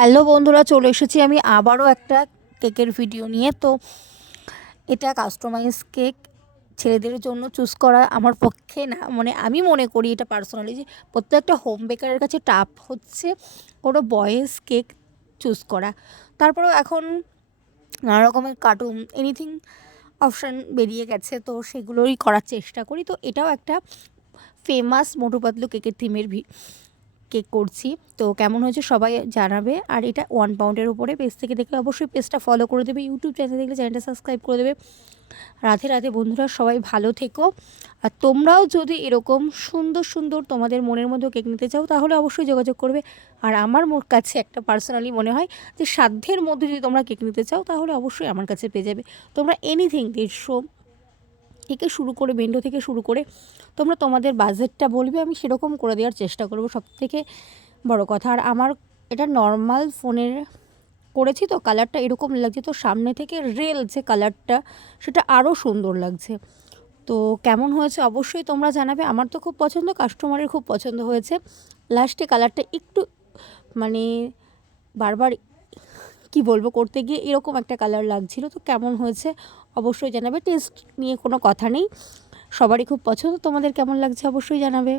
Hello বন্ধুরা, চলে এসেছি আমি আবারও একটা কেকের ভিডিও নিয়ে। তো এটা কাস্টমাইজ কেক ছেলেদের জন্য চুজ করা আমার পক্ষে না, মানে আমি মনে করি এটা পার্সোনালি যে প্রত্যেকটা হোম বেকারের কাছে টাফ হচ্ছে কোনো বয়েজ কেক চুজ করা। তারপরেও এখন নানা রকমের কার্টুন এনিথিং অপশান বেরিয়ে গেছে, তো সেগুলোই করার চেষ্টা করি। তো এটাও একটা ফেমাস মোটু পাতলু কেকের থিমের কেক করছি। তো কেমন হয়েছে সবাই জানাবে। আর এটা 1 পাউন্ডের উপরে। পেজ থেকে দেখলে অবশ্যই পেজটা ফলো করে দেবে, ইউটিউব চ্যানেল দেখলে চ্যানেলটা সাবস্ক্রাইব করে দেবে। রাধে রাধে বন্ধুরা, সবাই ভালো থেকো। আর তোমরাও যদি এরকম সুন্দর সুন্দর তোমাদের মনের মতো কেক নিতে চাও তাহলে অবশ্যই যোগাযোগ করবে। আর আমার কাছে একটা পার্সোনালি মনে হয় যে সাধ্যের মধ্যে যদি তোমরা কেক নিতে চাও তাহলে অবশ্যই আমার কাছে পেয়ে যাবে। তোমরা এনিথিং 150 থেকে শুরু করে, বেন্ডো থেকে শুরু করে তোমরা তোমাদের বাজেটটা বলবে, আমি সেরকম করে দেওয়ার চেষ্টা করব। সবথেকে বড় কথা, আর আমার এটা নর্মাল ফোনের করেছি তো কালারটা এরকম লাগছে, তো সামনে থেকে রিয়েল যে কালারটা সেটা আরও সুন্দর লাগছে। তো কেমন হয়েছে অবশ্যই তোমরা জানাবে। আমার তো খুব পছন্দ, কাস্টমারের খুব পছন্দ হয়েছে। লাস্টে কালারটা একটু মানে বারবার কি বলবো করতে গিয়ে এরকম একটা কালার লাগছিল। তো কেমন হয়েছে অবশ্যই জানাবে। টেস্ট নিয়ে কোনো কথা নেই, সবারই খুব পছন্দ। তোমাদের কেমন লাগছে অবশ্যই জানাবে।